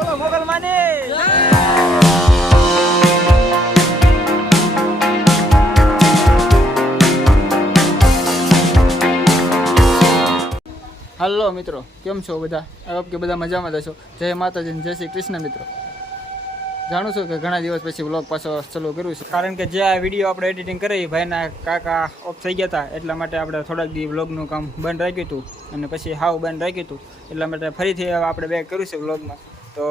બોલો મોગલ માની હલો મિત્રો કેમ છો બધા? આઈ કે બધા મજામાં જશો જય માતાજી જય શ્રી કૃષ્ણ મિત્રો. જાણું છું કે ઘણા દિવસ પછી વ્લોગ પાછો ચાલુ કર્યું છે. કારણ કે જે આ વીડિયો આપણે એડિટિંગ કરી ભાઈના કાકા ઓફ થઈ ગયા હતા એટલા માટે આપણે થોડાક દી વ્લોગનું કામ બંધ રાખ્યું હતું. અને પછી હાવ બંધ રાખ્યું હતું. એટલા માટે ફરીથી આપણે બે કર્યું છે વ્લોગમાં તો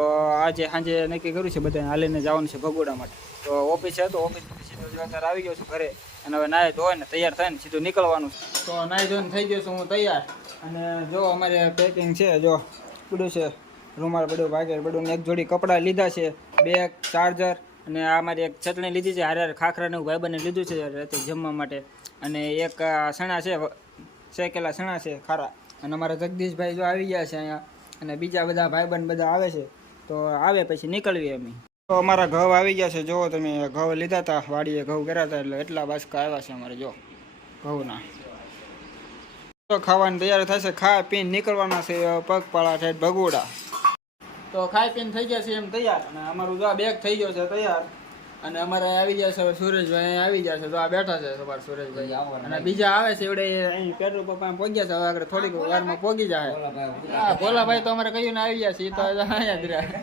આજે સાંજે નક્કી કર્યું છે બધાને હાલીને જવાનું છે ભગોડા માટે. તો ઓફિસ છે તો ઓફિસ સીધો જો આવી ગયો છું ઘરે. અને હવે નાય ધોય ને તૈયાર થાય ને સીધું નીકળવાનું છે. તો નાય ધોઈને થઈ ગયો છું હું તૈયાર. અને જો અમારે પેકિંગ છે, જો બધું છે, રૂમાલ બધું બધું ને એક જોડી કપડાં લીધા છે બેગ ચાર્જર અને આ મારી એક ચટણી લીધી છે, હારે હારે ખાખરા ને એવું ભાઈબંધને લીધું છે રાતે જમવા માટે. અને એક સણા છે, શેકેલા સણા છે, ખારા. અને અમારા જગદીશભાઈ જો આવી ગયા છે અહીંયા. અને બીજા બધા ભાઈબંધ બધા આવે છે તો આવે પછી નીકળવી અમે. તો અમારા ઘઉં આવી ગયા છે જુઓ તમે ઘઉં લીધા હતા વાડીએ ઘઉં કર્યા હતા એટલે એટલા બાસકા આવ્યા છે અમારે જો ઘઉંના. તો ખાવાની તૈયાર થશે ખા પીને નીકળવાના છે પગપાળા છે ભગોડા. તો ખાઈ પીને થઈ ગયા છે એમ તૈયાર. અને અમારું જો બેગ થઈ ગયો છે તૈયાર. અને અમારે આવી જશે છે હવે સુરેશભાઈ અહીં આવી જશે છે. તો આ બેઠા છે સવાર સુરેશભાઈ અને બીજા આવે છે એવડે અહીં પેટ્રોલ પંપ પહોંચ્યા છે. હવે આગળ થોડીક વારમાં પહોંચી જાય. હા ભોલાભાઈ તો અમારે કહ્યું ને આવી ગયા છે. એ તો અહીંયા જ રહ્યા.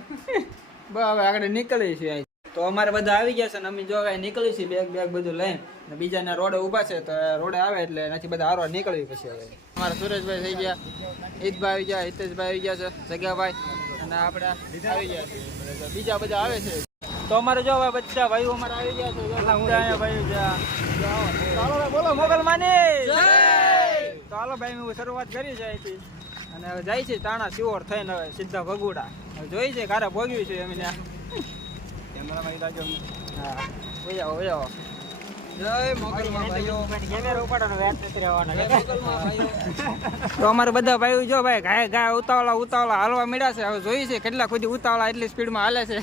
બસ હવે આગળ નીકળી છે તો અમારે બધા આવી ગયા છે ને અમે જો હવે નીકળી છીએ બેગ બેગ બધું લઈને. ને બીજાના રોડે ઊભા છે તો રોડે આવે એટલે એનાથી બધા હારવા નીકળવી પછી હવે. અમારા સુરેશભાઈ થઈ ગયા. હિતભાઈ આવી ગયા હિતેશભાઈ આવી ગયા છે જગ્યાભાઈ અને આપણે આવી ગયા છે. તો બીજા બધા આવે છે. તો અમારે જો હવે બધા ભાઈઓ અમારે આવી ગયા છે. બધા અહીંયા ભાઈઓ ચાલો બોલો મોગલ માની ચાલો ભાઈ હું શરૂઆત કરી છે અહીંથી. અને હવે જાય છે તાણા સિવોર થઈને હવે સીધા ભગુડા. હવે જોઈ છે કારે ભોગ્યું છે એમ ત્યાં હા ઓય ઓય તો અમારે બધા ભાઈઓ જો ભાઈ ગાય ગાય ઉતાવળા ઉતાવળા હાલવા મળ્યા છે. હવે જોઈ છે કેટલા ખુદી ઉતાવળા એટલી સ્પીડમાં હાલે છે.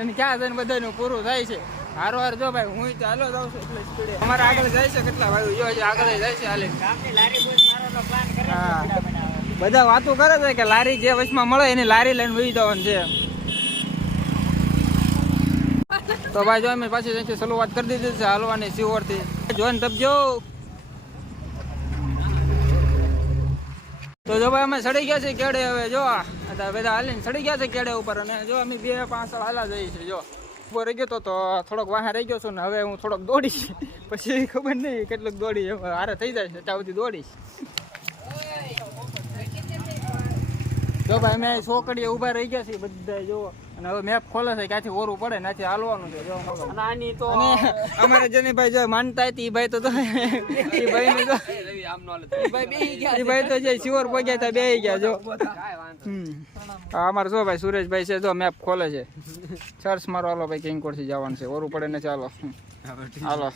અને ક્યાં જઈને બધાનું પૂરું થાય છે. હારો હાર જો ભાઈ હું તો હાલો જાઉં છું એટલી સ્પીડે. અમારે આગળ જાય છે કેટલા ભાઈઓ? જો આગળ જાય છે હાલે. બધા વાતો કરે છે કે લારી જે વચમાં મળે એની લારી લઈને વહી જવાનું છે. તો ભાઈ જો અમે પાછી ત્યાંથી શરૂઆત કરી દીધી છે હાલવાની સિવરથી જોઈને તપજો. તો જો ભાઈ અમે ચડી ગયા છે કેડે હવે, જો બધા હાલીને ચડી ગયા છે કેડે ઉપર અને જો અમે બે પાંચ હાલા જઈએ છીએ, જો. ઊભો રહી ગયો તો થોડોક વાહે રહી ગયો છું ને હવે હું થોડોક દોડીશ. પછી ખબર નહીં કેટલુંક દોડી હારે થઈ જાય છે, ત્યાં સુધી દોડીશ. જો ભાઈ અમે છોકરીએ ઊભા રહી ગયા છીએ બધા જો. અને હવે મેપ ખોલે છે ક્યાંથી ઓરું પડે ત્યાંથી હાલવાનું છે જો નાની તો અમારે જેની ભાઈ જો માનતા હતી એ ભાઈ તો એ ભાઈ ને તો એ ભાઈ તો જે શિવર પગ્યા હતા બે ગયા જો. અમારે જો ભાઈ સુરેશભાઈ છે જો મેપ ખોલે છે. સર્ચ મારો હાલો ભાઈ કિંગકોટથી જવાનું છે ઓરું પડે ને ચાલો હાલો.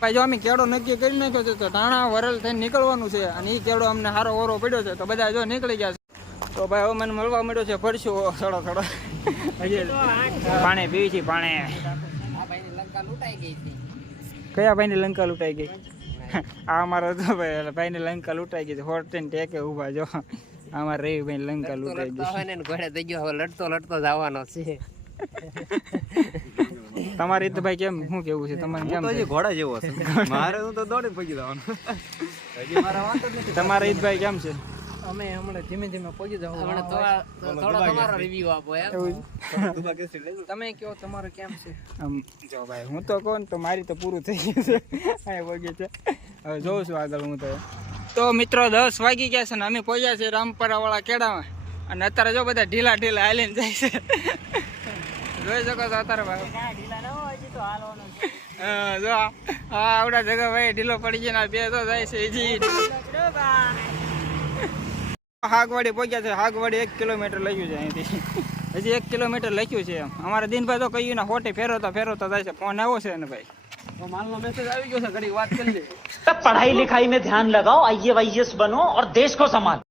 ભાઈ જો અમે કેળો નક્કી કરી નાખ્યો છે તો ટાણા વરલ થઈને નીકળવાનું છે અને એ કેળો અમને સારો ઓરો પડ્યો છે તો બધા જો નીકળી ગયા તો ભાઈ હવે મને મળવા મળ્યો છે ફરશું. થોડો થોડો હજી પાણી પીવી છે પાણી. કયા ભાઈની લંકા લૂંટાઈ ગઈ? આ અમારો તો ભાઈ ભાઈની લંકા લૂંટાઈ ગઈ છે. ટેકે ઊભા જો. અમારે રવિભાઈ લંકા લૂંટાઈ ગઈ ઘોડે થઈ ગયો હવે લડતો લડતો જવાનો છે. તમારે તો ભાઈ કેમ શું કેવું છે? તમારે કેમ તો હજી ઘોડા જેવો છે. મારે હું તો દોડી પગી જવાનો. તમારે ઈદ ભાઈ કેમ છે? અમે હમણાં ધીમે ધીમે પહોંચી જાવ હમણાં થોડા તમારો રિવ્યુ આપો એમ. તમે કયો તમારો કેમ છે? આમ જો ભાઈ હું તો કહું તો મારી તો પૂરું થઈ ગયું છે. આ પગે છે. હવે જોઉં છું આગળ હું તો. તો મિત્રો દસ વાગી ગયા છે ને અમે પહોંચ્યા છે રામપરા વાળા કેળામાં અને અત્યારે જો બધા ઢીલા ઢીલા હાલીને જાય છે. જોઈ શકો છો અત્યારે ભાઈ. હા, જો આ આ આવડા જગા ભાઈ ઢીલો પડી ગયો ને બે તો જાય છે હજી હાગવાડી પહોંચ્યા છે હાગવાડી એક કિલોમીટર લખ્યું છે અહીંથી હજી એક કિલોમીટર લખ્યું છે એમ અમારા દિનભાઈ તો કહ્યું ને હોટે ફેરવતા ફેરવતા જાય છે ફોન આવ્યો છે ને ભાઈ તો માલનો મેસેજ આવી ગયો છે ઘડી વાત કરી લે पढ़ाई लिखाई में ध्यान लगाओ आईएएस बनो और देश को संभालो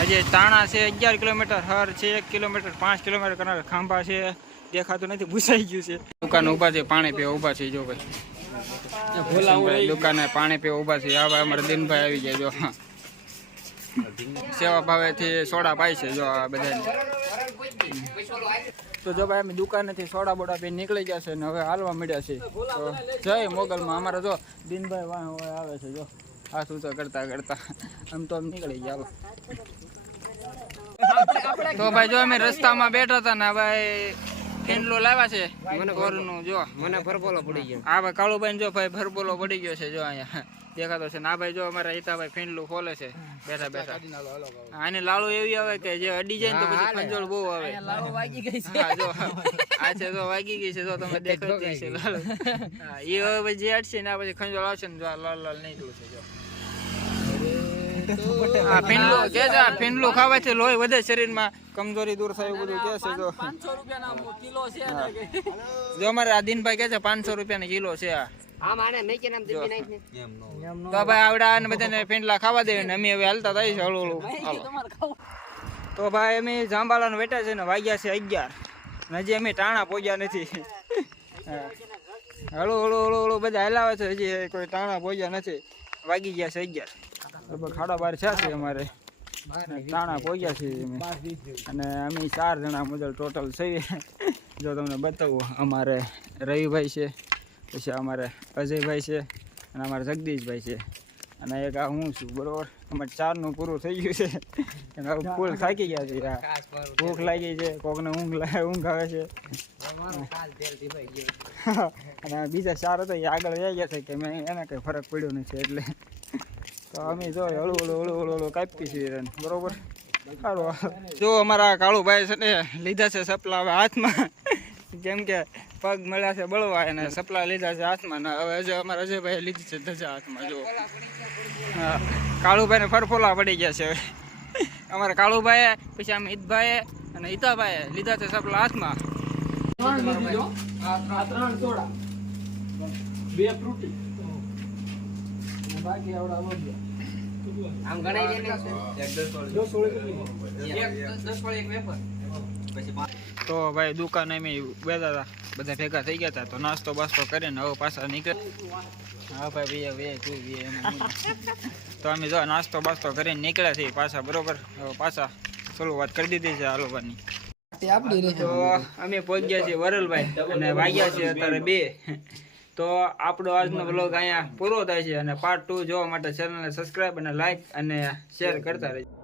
હજી તાણા છે અગિયાર કિલોમીટર હર છે એક કિલોમીટર પાંચ કિલોમીટર કરનાર ખાંભા છે દેખાતું નથી ભૂસાઈ ગયું છે દુકાન ઊભા છે પાણી પીવા ઊભા છે જો ભાઈ દુકાને પાણી પીવા ઊભા છે આ ભાઈ અમારા દિનભાઈ આવી ગયા જો સેવા ભાવેથી સોડા પાય છે જો આ બધાને. તો જો ભાઈ, અમે દુકાનેથી સોડા બોડા પી નીકળી ગયા છે ને હવે હાલવા મળ્યા છે તો જય મોગલમાં. અમારે જો દિનભાઈ વાહ આવે છે જો. હાથ ઊંચા કરતા કરતા. આમ તો આમ નીકળી ગયા તો ભાઈ, જો અમે રસ્તામાં બેઠા હતા ને ભાઈ ફેનલો લાવ્યા છે. ઘરનું જો. મને ફરફોલો પડી ગયો. આ ભાઈ કાળુભાઈ જો ભાઈ ભરબોલો પડી ગયો છે જો અહીંયા. દેખાતો છે. ના ભાઈ જો અમારા હિતાભાઈ ફેનલું ખોલે છે. બેઠા બેઠા. આને લાળુ એવી આવે કે જે અડી જાય તો પછી ખંજોળ બહુ આવે. વાગી ગઈ છે. જો. આ છે જો વાગી ગઈ છે જો તમે દેખાતી છે લાલ હા એ હવે પછી જે અડશે ને આ પછી ખંજોળ આવશે ને જો આ લાલ લાલ નીકળું છે જો. આ ફીંડલું કે છે આ ફીંડલું ખાવાથી લોહી વધે શરીરમાં કમજોરી દૂર થાય એવું બધું કે છે જો. પાંચસો રૂપિયાના કિલો છે જો અમારે આ દિનભાઈ કે છે પાંચસો રૂપિયાની કિલો છે આ. તો ભાઈ આવડા ને બધાને ફીંડલા ખાવા દે ને અમે હવે હાલતા થઈ છે હળવું હળવું તો ભાઈ અમે જાંબાલાને વેટા છે ને વાગ્યા છે અગિયાર. ને હજી અમે ટાણા પહોંચ્યા નથી. હા. હળુ હળુ હળુ હળુ બધા હલાવે છે હજી કોઈ ટાણા પોજ્યા નથી. વાગી ગયા છે અગિયાર. સાડા બાર છે અમારે. તાણા પોગ્યા છે અને અમે ચાર જણા મુજબ ટોટલ છીએ. જો તમને બતાવું, અમારે રવિભાઈ છે, પછી અમારે અજયભાઈ છે, અને અમારે જગદીશભાઈ છે. અને એક આ હું છું, બરોબર? અમારે ચારનું પૂરું થઈ ગયું છે. ફૂલ થાકી ગયા છે ભૂખ લાગી છે, કોકને ઊંઘ લાગે, ઊંઘ આવે છે. અને બીજા ચાર હતા, એ આગળ જઈ ગયા છે, કે મેં એને કંઈ ફરક પડ્યો નથી, એટલે તો અમે જો હળુ હળુ હળુ હળુ હળુ કાપી છીએ બરોબર? સારું જો અમારા કાળુભાઈ છે ને લીધા છે સપલા હવે હાથમાં. કેમ કે પગ મળ્યા છે બળવા અને સપલા લીધા છે હાથમાં ને હવે અજય અમારા અજયભાઈ લીધી છે ધજા હાથમાં જો કાળુભાઈને ફરફોલા પડી ગયા છે હવે. અમારા કાળુભાઈએ પછી આમ હિતભાઈએ અને હિતાભાઈએ લીધા છે સપલા હાથમાં. ત્રણ સોડા. બે ફ્રૂટી. બાકી આવડા આમ ગણાઈ દે તો ભાઈ દુકાન અમે બેઠા હતા. બધા ભેગા થઈ ગયા હતા. તો નાસ્તો બાસ્તો કરીને હવે પાછા નીકળે હા ભાઈ વે વે તું વે. તો અમે જો નાસ્તો બાસ્તો કરીને નીકળ્યા છીએ પાછા બરોબર? પાછા પાછા શરૂઆત કરી દીધી છે હાલવાની તો અમે પહોંચ ગયા છીએ વરલભાઈ અને વાગ્યા છે અત્યારે બે. તો આપણો આજનો બ્લોગ અહીંયા પૂરો થાય છે અને પાર્ટ ટુ જોવા માટે ચેનલને સબસ્ક્રાઈબ અને લાઈક અને શેર કરતા રહેજો.